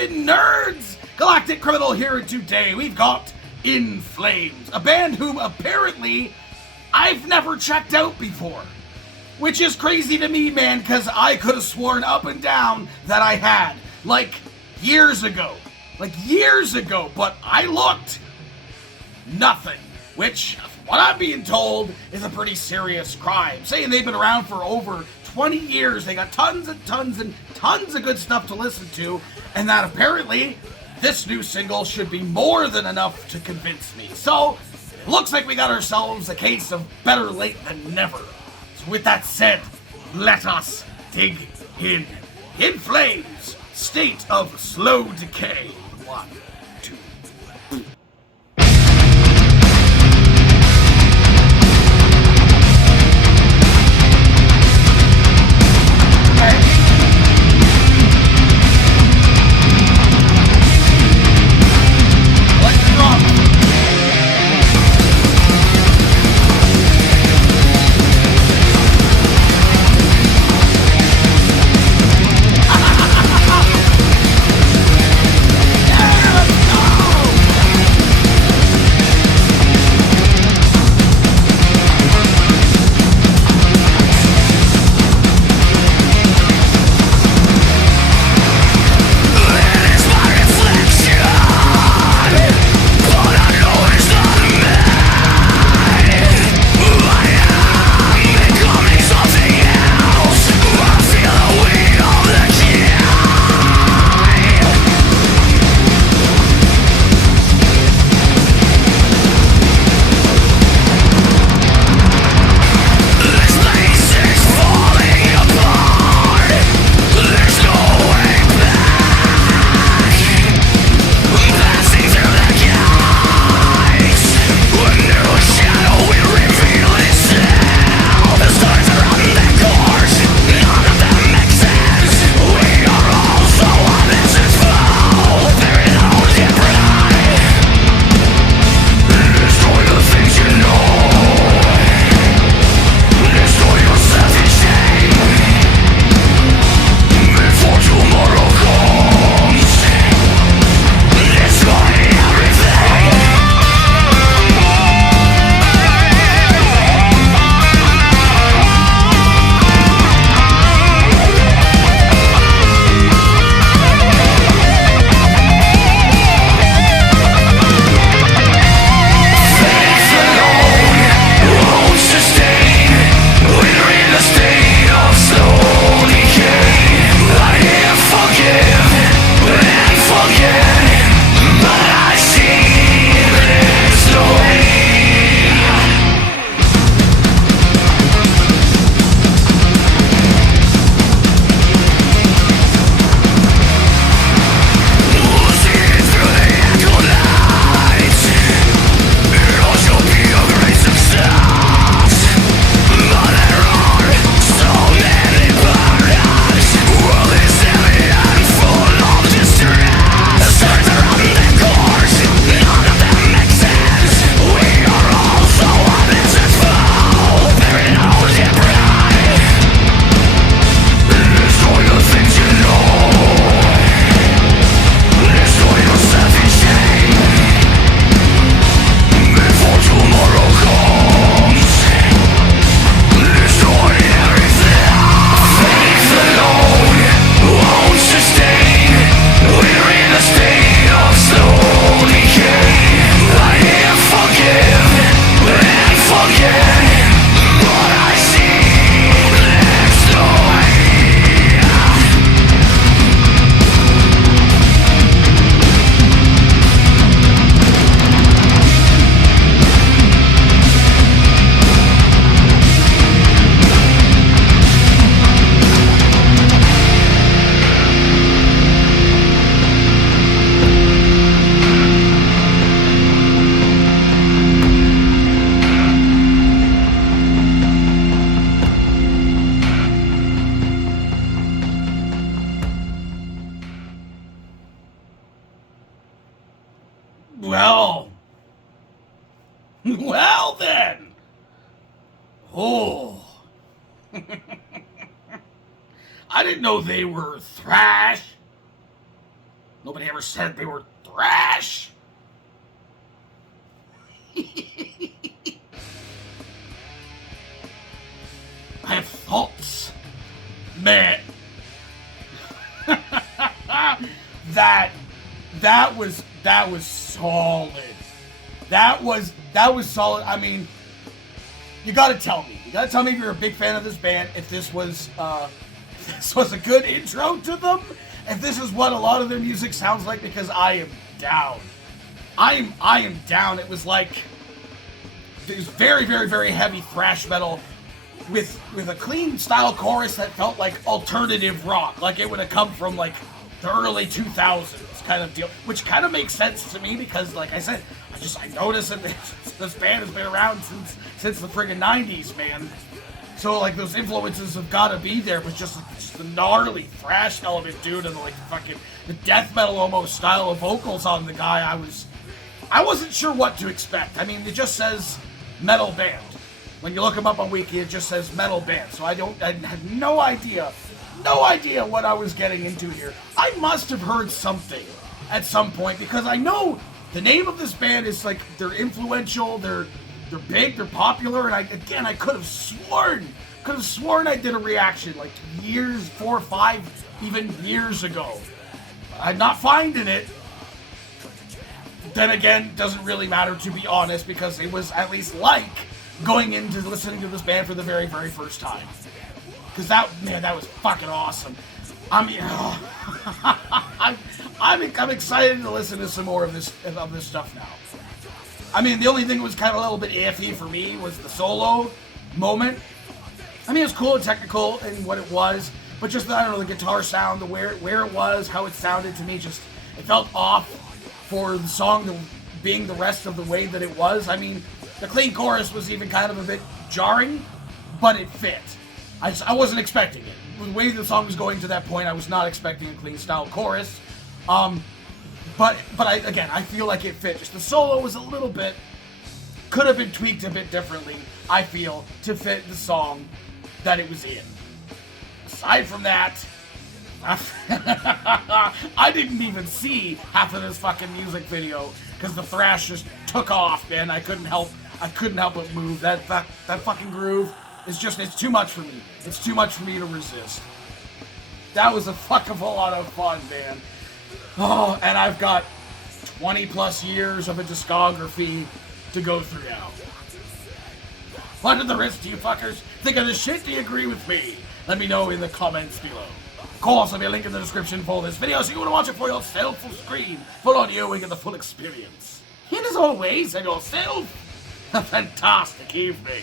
happening, nerds? Galactic Criminal here, and today we've got In Flames, a band whom apparently I've never checked out before. Which is crazy to me, man, because I could have sworn up and down that I had, like, years ago. But I looked. Nothing. Which, what I'm being told, is a pretty serious crime. Saying they've been around for over 20 years, they got tons and tons of good stuff to listen to, and that apparently this new single should be more than enough to convince me. So, it looks like we got ourselves a case of better late than never. So with that said, let us dig in. In Flames, State of Slow Decay. 1, 2, 3. Well then. Oh. I didn't know they were thrash. Nobody ever said they were thrash. I have thoughts. Man. that was solid. That was solid. I mean, you gotta tell me. You gotta tell me if you're a big fan of this band, if this was a good intro to them, if this is what a lot of their music sounds like, because I am down. I am down. It was very, very, very heavy thrash metal with a clean style chorus that felt like alternative rock, like it would have come from like the early 2000s kind of deal, which kind of makes sense to me because, like I said, I noticed that this band has been around since the friggin' 90s, man. So like those influences have got to be there, but just the gnarly thrash element, dude, and like the death metal almost style of vocals on the guy. I wasn't sure what to expect. I mean, it just says metal band. When you look them up on Wiki, it just says metal band. So I had no idea what I was getting into here. I must have heard something at some point because I know the name of this band is like, they're influential, they're big, they're popular, and I could have sworn I did a reaction like 4 or 5 even years ago. I'm not finding it. Then again, doesn't really matter, to be honest, because it was at least like going into listening to this band for the very, very first time. Because that was fucking awesome. I mean, I'm excited to listen to some more of this stuff now. I mean, the only thing that was kind of a little bit iffy for me was the solo moment. I mean, it was cool and technical and what it was, but just, I don't know, the guitar sound, where it was, how it sounded to me, just, it felt off for the song being the rest of the way that it was. I mean, the clean chorus was even kind of a bit jarring, but it fit. I wasn't expecting it. The way the song was going to that point, I was not expecting a clean style chorus. But I feel like it fit. Just the solo was a little bit, could have been tweaked a bit differently, I feel, to fit the song that it was in. Aside from that, I didn't even see half of this fucking music video because the thrash just took off, man. I couldn't help but move. That fucking groove is just, it's too much for me. It's too much for me to resist. That was a fuck of a lot of fun, man. Oh, and I've got 20 plus years of a discography to go through now. What did the rest of you fuckers think of this shit? Do you agree with me? Let me know in the comments below. Of course, there'll be a link in the description for this video, so you want to watch it for yourself full screen, full audio, and get the full experience. And as always, have yourself a fantastic evening.